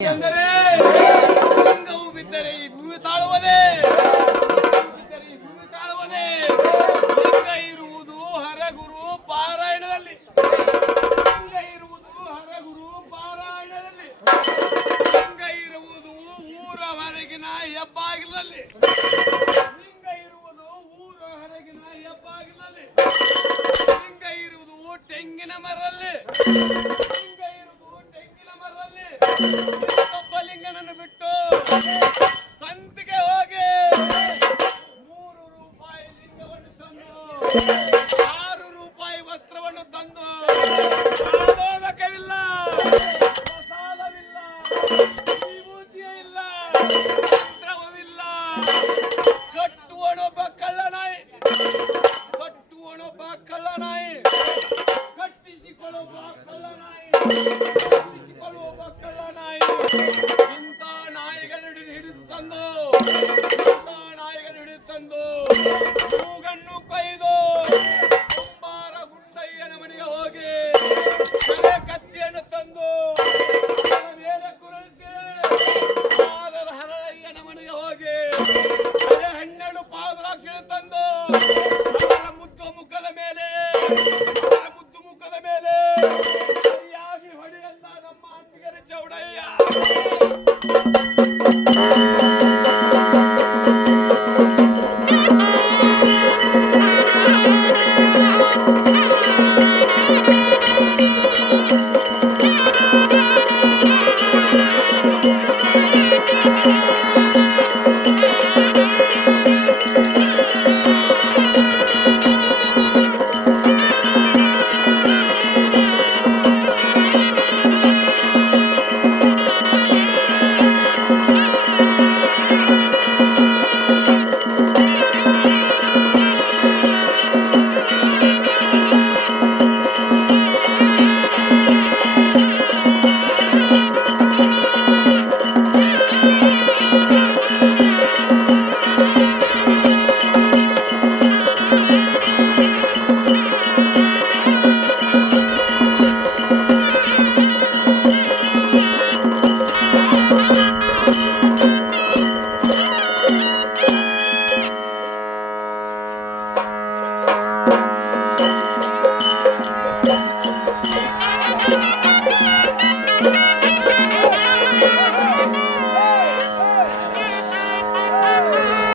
ಎಂದರೆ ಲಿಂಗವು ಬಿದ್ದರೆ ಈ ಭೂಮಿ ತಾಳುವುದೇ, ಭೂಮಿ ತಾಳುವುದೇ. ಲಿಂಗ ಇರುವುದು ಹರಗುರು ಪಾರಾಯಣದಲ್ಲಿ, ಲಿಂಗ ಇರುವುದು ಹರಗುರು ಪಾರಾಯಣದಲ್ಲಿ, ಲಿಂಗ ಇರುವುದು ಊರ ಹೊರಗಿನ ಹೆಬ್ಬಾಗಿಲಲ್ಲಿ, ಲಿಂಗ ಇರುವುದು ಊರ ಹೊರಗಿನ ಹೆಬ್ಬಾಗಿಲಲ್ಲಿ, ಲಿಂಗ ಇರುವುದು ತೆಂಗಿನ ಮರದಲ್ಲಿ, ಲಿಂಗ ಇರುವುದು ತೆಂಗಿನ ಮರದಲ್ಲಿ. ಲಿಂಗನನ್ನು ಬಿಟ್ಟು ಸಂತಿಗೆ ಹೋಗಿ 3 ರೂಪಾಯಿ ಲಿಂಗವನ್ನು ತಂದು 6 ರೂಪಾಯಿ ವಸ್ತ್ರವನ್ನು ತಂದು ಸಾಲೋದಕವಿಲ್ಲ, ಸಾಲವಿಲ್ಲ, ವಿಭೂತಿಯೇ ಇಲ್ಲ, ಮಂತ್ರವಿಲ್ಲ. ಕಟ್ಟುವನೊಬ್ಬ ಕಳ್ಳನಾಯಿ, ಕಟ್ಟುವನೊಬ್ಬ ಕಳ್ಳನಾಯಿ, ಕಟ್ಟಿಸಿಕೊಳ್ಳುವ ಕಳ್ಳನಾಯಿ, ಕಟ್ಟಿಸಿಕೊಳ್ಳುವ ಕಳ್ಳನಾಯಿ. ಇಂಥ ನಾಯಿಗಳನ್ನು ಹಿಡಿದು ತಂದು